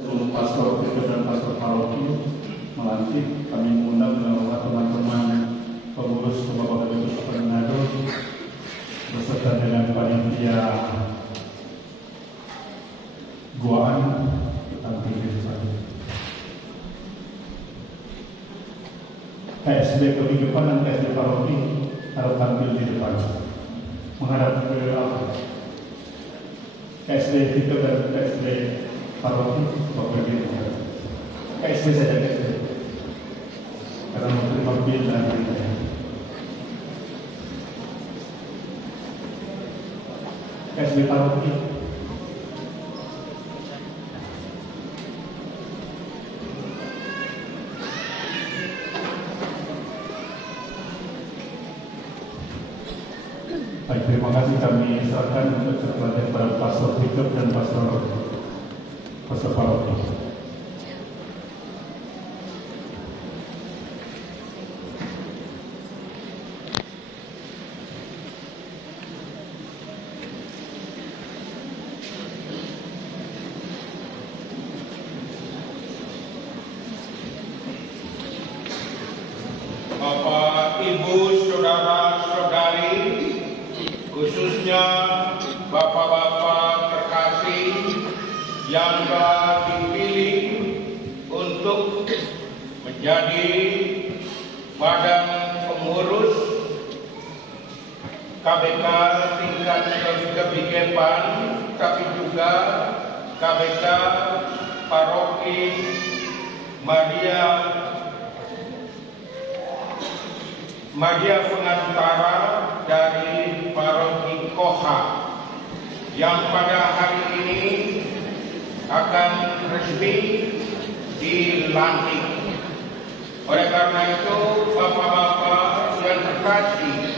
Sebelum pastor Peter dan pastor paroki melantik, kami mengundang bahwa teman-teman pengurus Bapak Ibu Manado beserta dengan panitia goaan tampil di depan. KSD kehidupan dan KSD paroki harus tampil di depan, menghadap ke KSD Peter dan KSD paroki Bapak Ibu. KSD saja KSD. Karena menerima bil dan berita. KSD paroki. Baik, terima kasih kami serahkan untuk kepada para pastor Peter dan pastor paroki. Bapak, Ibu, Saudara-saudari, khususnya Bapak-bapak terkasih yang telah dipilih untuk menjadi badan pengurus KBK tingkat kebikepan, tapi juga KBK Paroki Madia Pengantara dari Paroki Koha yang pada hari ini akan resmi dilantik. Oleh karena itu, Bapak-bapak yang terkasih,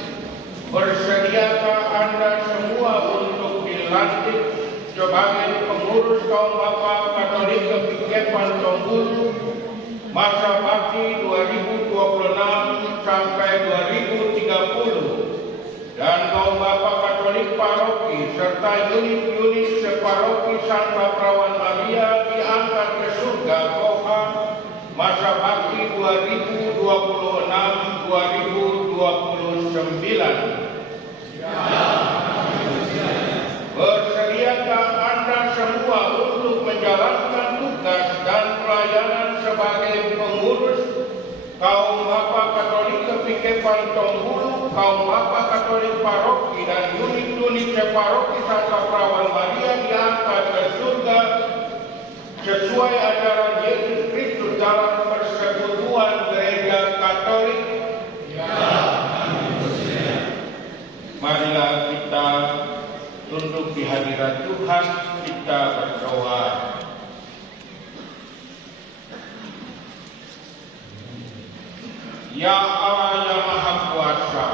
bersediakah Anda semua untuk dilantik sebagai pengurus kaum Bapak Katolik Kebikepan Tombulu masa bakti 2026 sampai 2030, dan kaum Bapak Katolik Paroki serta unit-unit separoki Santa Perawan Maria diangkat ke surga Koha masa bakti 2026-2029. Bersediakah Anda semua untuk menjalankan tugas dan pelayanan sebagai pengurus kaum Bapak Katolik Kebikepan Tombulu, kaum Bapak Katolik Paroki dan unit-unit separoki Santa Perawan Maria diangkat ke surga sesuai ajaran Yesus Kristus dalam persekutuan Gereja Katolik? Marilah kita tunduk di hadirat Tuhan, kita berdoa. Ya Allah yang Maha Kuasa,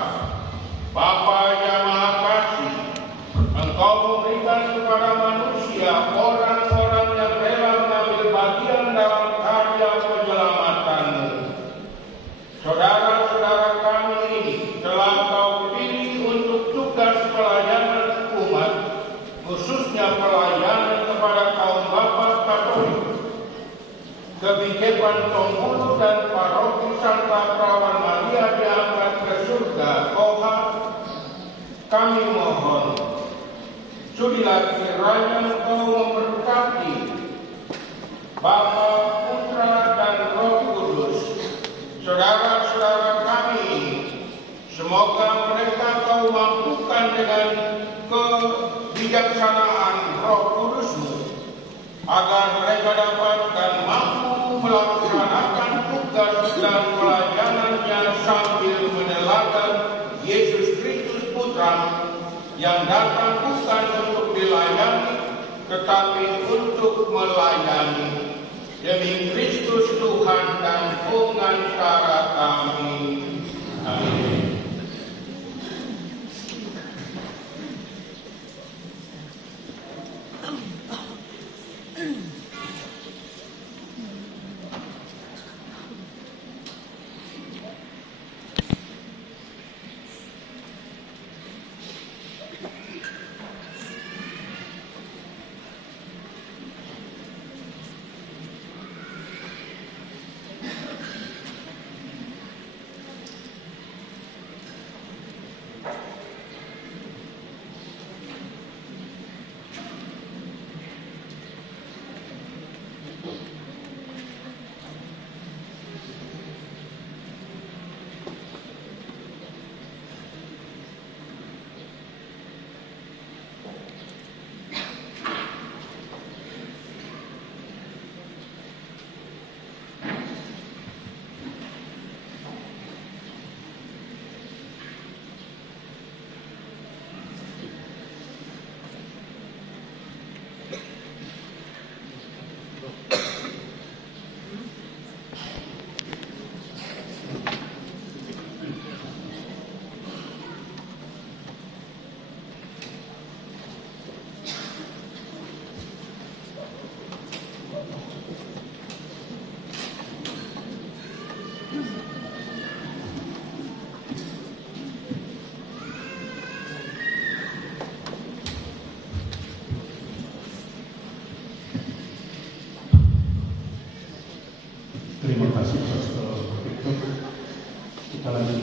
Bapa yang Maha Kasih, Engkau memberikan kepada manusia orang-orang yang rela mengambil bagian dalam karya penyelamatan-Mu. Saudara-saudara kami ini telah Kau pilih untuk tugas pelayanan umat, khususnya pelayanan kepada kaum Bapak Katolik Kebikepan Tombulu dan Paroki Santa Perawan Maria diangkat ke surga Koha. Kami mohon, sudilah kiranya Engkau memberkati Bapa, Putra dan Roh Kudus saudara-saudara kami ini. Semoga mereka Kau mampukan dengan kebijaksanaan Roh Kudus-Mu, agar mereka dapat dan mampu melaksanakan tugas dan pelayanannya sambil meneladan Yesus Kristus Putra yang datang bukan untuk dilayani tetapi untuk melayani. Demi Kristus Tuhan dan pengantara kami. Amin.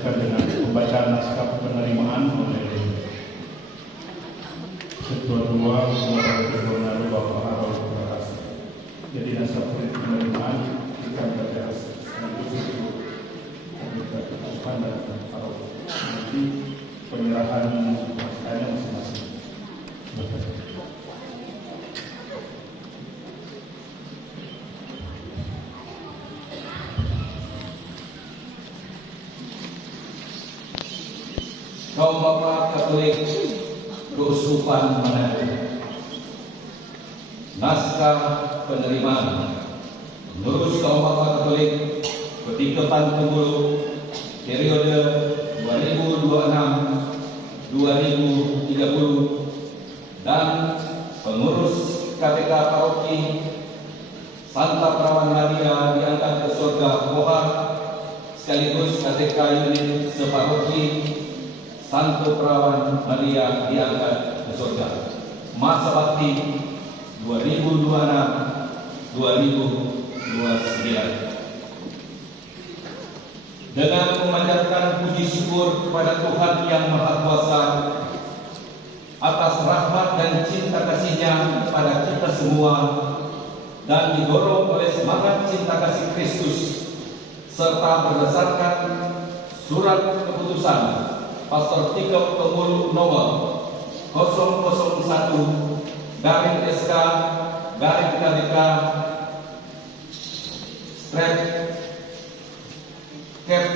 dilanjutkan dengan pembacaan naskah penerimaan oleh Ketua Gubernur Bapak Harold Prakas. Jadi naskah penerimaan akan baca sekaligus itu kita dan nanti penyerahan naskahnya masing-masing. Kaum Bapak Katolik Keuskupan Manado. Naskah penerimaan menurut kaum Bapak Katolik Pertikotan Pembulu periode 2026-2030 dan pengurus KPK Paroki Santa Perawan Maria diangkat ke surga Kohar sekaligus KTK unit separoki Santo Perawan Maria diangkat ke surga. Masa bakti 2026-2029. Dengan memanjatkan puji syukur kepada Tuhan Yang Maha Kuasa atas rahmat dan cinta kasih-Nya kepada kita semua, dan didorong oleh semangat cinta kasih Kristus, serta berdasarkan surat keputusan Pastor Tiko Pembulu nomor 001/KBK/Cap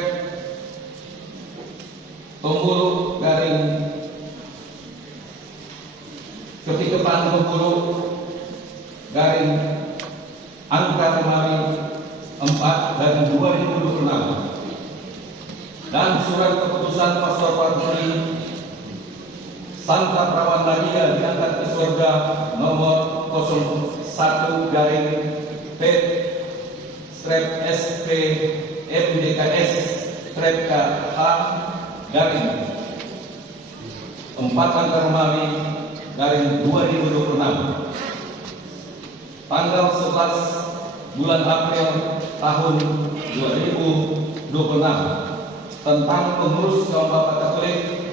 Pembulu Ketikepan Pembulu angka kemarin 4 dan 2026, dan surat keputusan Pastor Paroki Santa Perawan Maria diangkat ke surga nomor 01/P/SP/MDKS/KH/4 angka kemarin 2026, tanggal 11 bulan April tahun 2026, tentang pengurus kaum Bapak Katolik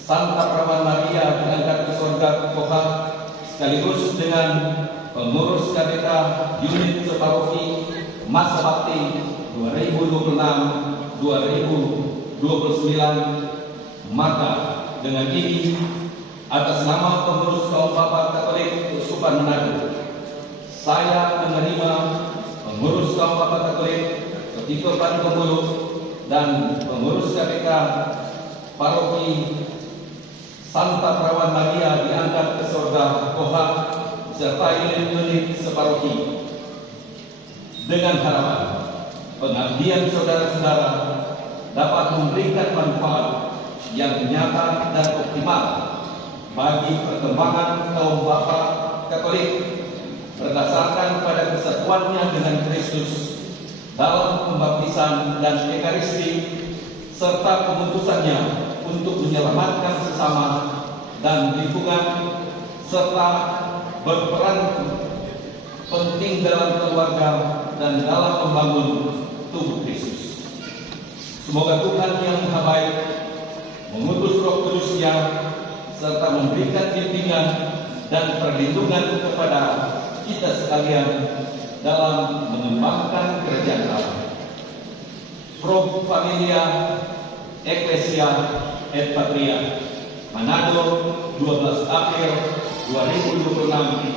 Santa Perawan Maria diangkat ke surga Kohar sekaligus dengan pengurus KPK unit separoki masa bakti 2026-2029. Maka dengan ini, atas nama pengurus kaum Bapak Katolik Keuskupan Manado, saya menerima pengurus kaum Bapak Katolik Pertikotan Pembulu dan pengurus KPK Paroki Santa Perawan Maria diangkat ke surga Kohar serta unit separoki, dengan harapan pengabdian saudara-saudara dapat memberikan manfaat yang nyata dan optimal bagi perkembangan kaum Bapak Katolik berdasarkan pada kesatuannya dengan Kristus dalam pembaptisan dan ekaristi, serta keputusannya untuk menyelamatkan sesama dan lingkungan, serta berperan penting dalam keluarga dan dalam membangun tubuh Kristus. Semoga Tuhan Yang Maha Baik mengutus Roh Kudus-Nya serta memberikan bimbingan dan perlindungan kepada kita sekalian dalam mengembangkan kerajaan Allah. Pro Familia Ecclesia et Patria, Manado, 12 April 2026.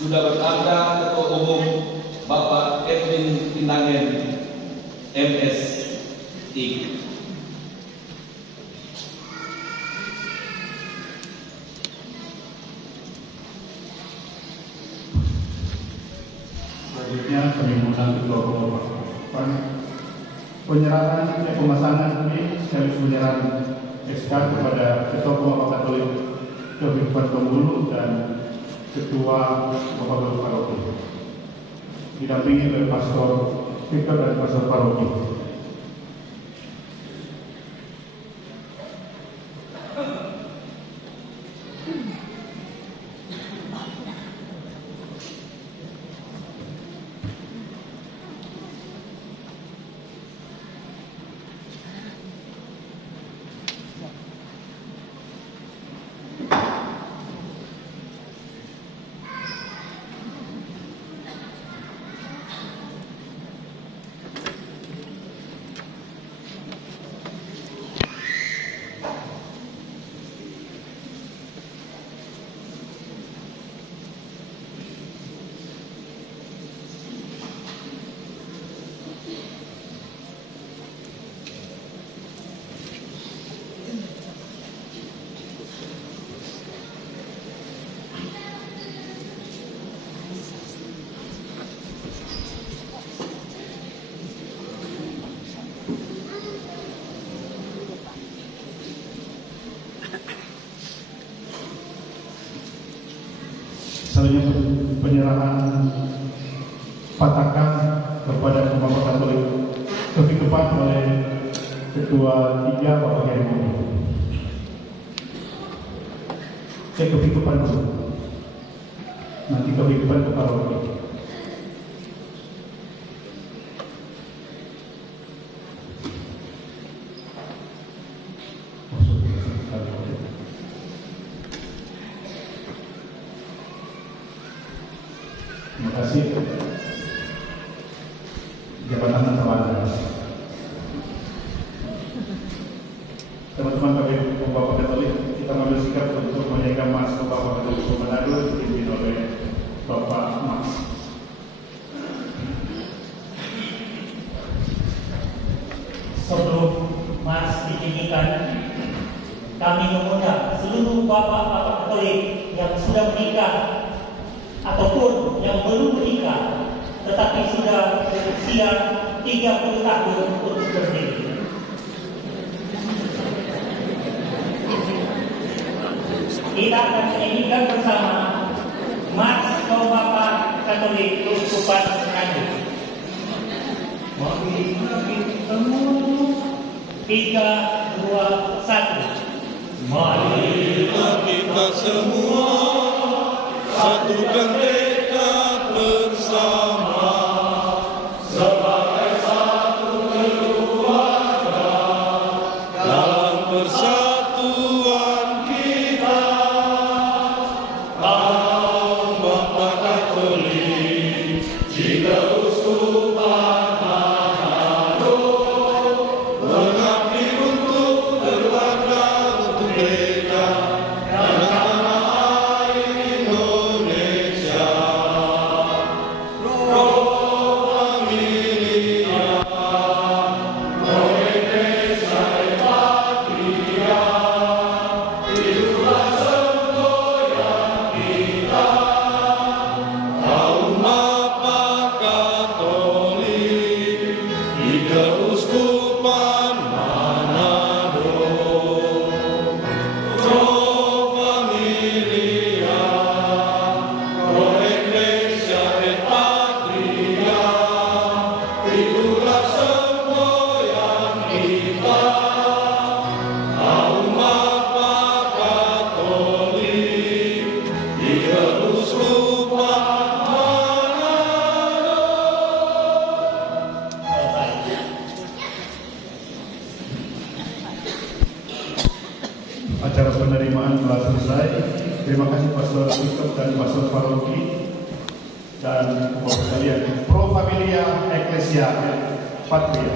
Sudah bertanda Ketua Umum Bapak Edwin Tinangen, MS.I. Selanjutnya kami mengundang Ketua Umum Bapak penyerahan pemasangan ini sekaligus penyerahan SK kepada Ketua Umum Bapak Katolik Keuskupan Pembulu dan Ketua Bapak Paroki, didampingi oleh Pastor Victor dan Pastor Paroki. selanjutnya penyerahan patakan kepada Bapak Katolik Kepikepan oleh Ketua 3 Bapak Heri Moni. Saya Kepikepan dulu. Nanti Kepikepan ke Paroki. Terima kasih. Jabatan Antara teman-teman Bapak Katolik, kita mengambil sikap untuk menaikkan mas ke Bapak Katolik Manado dipimpin oleh Bapak Mas. Sebelum mas ditinggikan, kami mengundang seluruh bapak-bapak Katolik yang sudah menikah ataupun yang belum menikah tetapi sudah berusia 30 tahun untuk berdiri. Kita akan menyanyikan bersama Mas Bapak Katolik Keuskupan Manado. Mari kita semua 3, 2, 1. Marilah kita semua satukan tekad bersama sebagai satu keluarga dalam persatuan kita. Kaum Bapak Katolik di Keuskupan Manado mengabdi untuk keluarga, untuk gereja dan tanah air Indonesia. Pro Familia, Pro Ecclesia et Patria, itulah semboyan kita. Kaum Bapak Katolik di Keuskupan Manado. Pro Familia, Pro Ecclesia et Patria, itulah semboyan kita. Kaum Bapak Katolik di Keuskupan Manado. Acara penerimaan telah selesai. Terima kasih Pastor Bishop dan Pastor Paroki dan Bapak sekalian. Pro Familia Ecclesia et Patria.